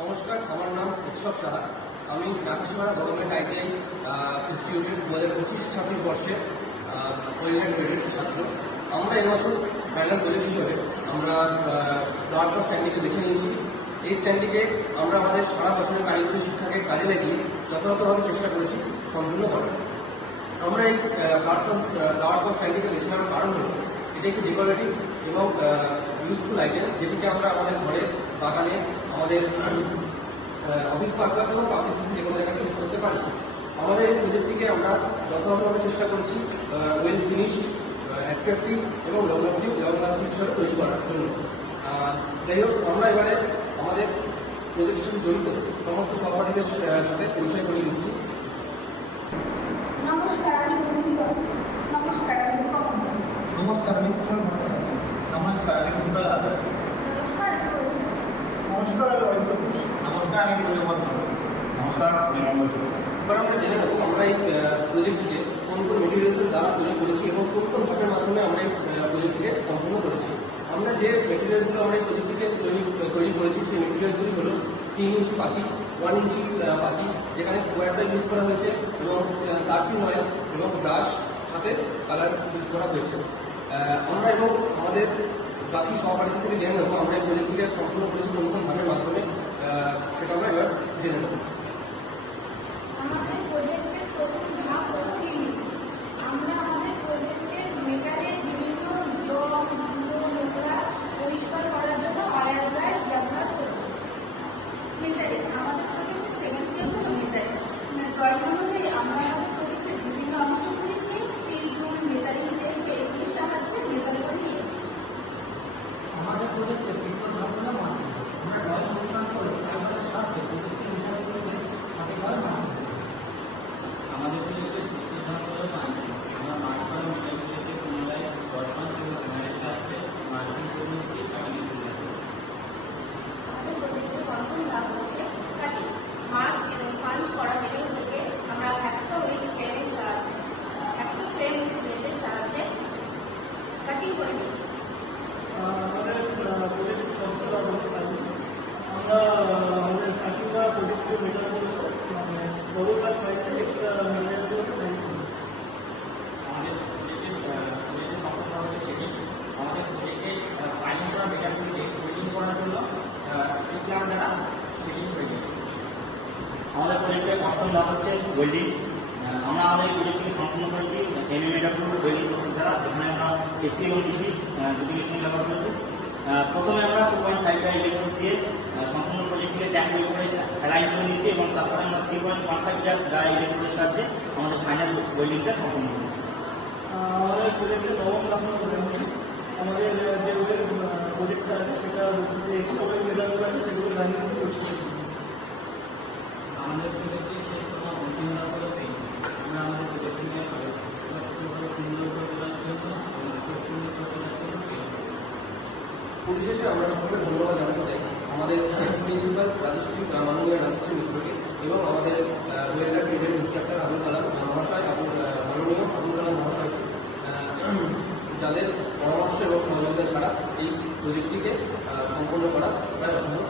নমস্কার, আমার নাম উৎসব সাহা। আমি নাকাশিপাড়া গভর্নমেন্ট আইটিআই ইনস্টিটিউটের 2025-26 বর্ষে ওয়েলনেস গ্রেডের ছাত্র। আমরা এবছর ফাইনাল প্রজেক্ট হিসেবে আমরা ডার্ট অফ স্ট্যান্ডিকে বেছে নিয়েছি। এই স্ট্যান্ডিকে আমরা আমাদের সারা বছরের কারিগরি শিক্ষাকে কাজে লাগিয়ে যথাযথভাবে চেষ্টা করেছি সম্পূর্ণ করার। আমরা এই ডার্ট অফ স্ট্যান্ডিকে বেছে নেওয়ার কারণ হল এটা একটি ডেকোরেটিভ এবং ইউজফুল আইটেম, যেটিকে আমরা আমাদের ঘরে, বাগানে, আমাদের অফিস পারপাস এবং পাবলিক প্লেসে যে কোনো জায়গাতে ইউজ করতে পারি। আমাদের এই প্রজেক্টটিকে আমরা যথাযথভাবে চেষ্টা করেছি ওয়েল ফিনিশড, অ্যাট্রাকটিভ এবং লং লাস্টিং হিসাবে তৈরি করার জন্য। যাই হোক, আমরা এবারে আমাদের প্রজেক্টের সাথে জড়িত সমস্ত সহপাঠীদের সাথে পরিচয় করিয়ে দিচ্ছি। নমস্কার, আমি নন্দিনী দত্ত। নমস্কার, আমি রূপা মণ্ডল। নমস্কার, আমি কুশল ভট্টাচার্য। নমস্কার, আমি কুন্তল হালদার। নমস্কার, আমি রয়েছি। নমস্কার, আমি অরিত্র ঘোষ। নমস্কার, আমি পরিমল মণ্ডল। নমস্কার, আমি অমর ঘোষ। এবার আমরা জেনে নেব আমরা এই প্রজেক্টটিকে কোন কোন মেটেরিয়ালসের দ্বারা তৈরি করেছি এবং কোন কোন ধাপের মাধ্যমে আমরা এই প্রজেক্টটিকে সম্পূর্ণ করেছি। আমরা যে মেটেরিয়ালসগুলো আমরা এই প্রজেক্টটিকে তৈরি করেছি সেই মেটেরিয়ালসগুলি হল 3 ইঞ্চি পাতি, 1 ইঞ্চি পাতি, যেখানে স্কোয়ার টাইপ ইউজ করা হয়েছে এবং কার্পিং অয়েল এবং ব্রাশ সাথে কালার ইউজ করা হয়েছে। আমরা এবং আমাদের বাকি সহপাঠী থেকে জেনে নেব আমরা এই প্রজেক্টটিকে সম্পূর্ণ করেছি কোন কোন ধাপের মাধ্যমে, সেটা আমরা এবার জেনে নেব। আমাদের প্রজেক্টের প্রথম ধাপ হল ক্লিনিং। আমরা আমাদের প্রজেক্টের মেটালের বিভিন্ন জং, ধুলো, নোংরা পরিষ্কার করার জন্য অয়েল ব্রাশ ব্যবহার করেছি। মেটালিং আমাদের প্রজেক্টের সেকেন্ড স্টেপ হল মেটালিং। ড্রয়িং অনুযায়ী আমরা আমাদের প্রজেক্টের বিভিন্ন অংশগুলিকে স্টিল রুল, মেটালিং টেপ এগুলির সাহায্যে মেটাল করে নিয়েছি। আমাদের প্রজেক্টের তৃতীয় ধাপ হলো মার্কিং। আমরা ড্রয়িং অনুসরণ করে ফাইবারের সাহায্যে প্রজেক্টের মেটালগুলোকে সঠিকভাবে মার্কিং করেছি। আমাদের প্রজেক্টের তৃতীয় ধাপ হলো মার্কিং। আমরা মার্ক করা মেটালগুলোকে পুনরায় দর্পণ এবং হ্যামারের সাহায্যে মার্কিং করে নিয়েছি কাটিং শুরু করে। আমাদের প্রজেক্টের পঞ্চম ধাপ হচ্ছে কাটিং। মার্ক এবং পাঞ্চ করা মেটেরিয়ালগুলোকে আমরা 100 উইক ফ্রেমের সাহায্যে 100 ফ্রেম ব্লেডের সাহায্যে কাটিং করে নিয়েছি। আমাদের প্রজেক্ট ষষ্ঠ ধাপ হলো কাটিং। আমরা আমাদের কাটিং করা প্রজেক্টের মেটালগুলো ডবল কাট ফাইল থেকে এক্সট্রা মেটালগুলোকে ফাইল করে দিচ্ছি। আমাদের প্রজেক্টের সফল ধাপ হচ্ছে সেটিং। আমাদের প্রজেক্টের ফাইলিং করা মেটালগুলিকে ওয়েল্ডিং করার জন্য সিপ্লার দ্বারা সেটিং করে দিয়েছি। আমাদের প্রজেক্টের অষ্টম ধাপ হচ্ছে ওয়েল্ডিং। আমরা আমাদের এই প্রজেক্টটি সম্পূর্ণ করেছি এমএমএডাব্লিউ ওয়েল্ডিং প্রসেস দ্বারা, যেখানে আমরা এসি এবং ডিসি দুটি মেশিন ব্যবহার করেছি। প্রথমে আমরা 2.5টা ইলেকট্রোড দিয়ে সম্পূর্ণ প্রজেক্টটিকে ট্যাঙ্গেল করে অ্যালাইন করে নিয়েছি এবং তারপরে আমরা 3.15টা ইলেকট্রোডের সাহায্যে আমাদের ফাইনাল ওয়েল্ডিংটা সম্পূর্ণ করেছি। আমাদের প্রজেক্টের নবম ধাপ হলো আমাদের যে প্রজেক্টটা আছে সেটা যে এক্সট্রা মেটালগুলো আছে সেগুলো লাইনিং করছি। আমাদের প্রজেক্টের শেষতম অন্তিম ধাপ হলো পেইন্টিং। আমরা আমাদের প্রজেক্টটিকে সুন্দর করে তোলার জন্য এবং খুব সুন্দর করে তোলার জন্য পেইন্ট করি। পরিশেষে আমরা সকলকে ধন্যবাদ জানাতে চাই আমাদের প্রিন্সিপাল মাননীয় রাজশ্রী মিত্রকে এবং আমাদের ওয়েলনেস গ্রেডের ইন্সট্রাক্টর আবুল কালাম মহাশয়, মাননীয় আবুল কালাম মহাশয়কে, যাদের পরামর্শ এবং সহযোগিতা ছাড়া এই প্রজেক্টটিকে সম্পন্ন করা প্রায় অসম্ভব।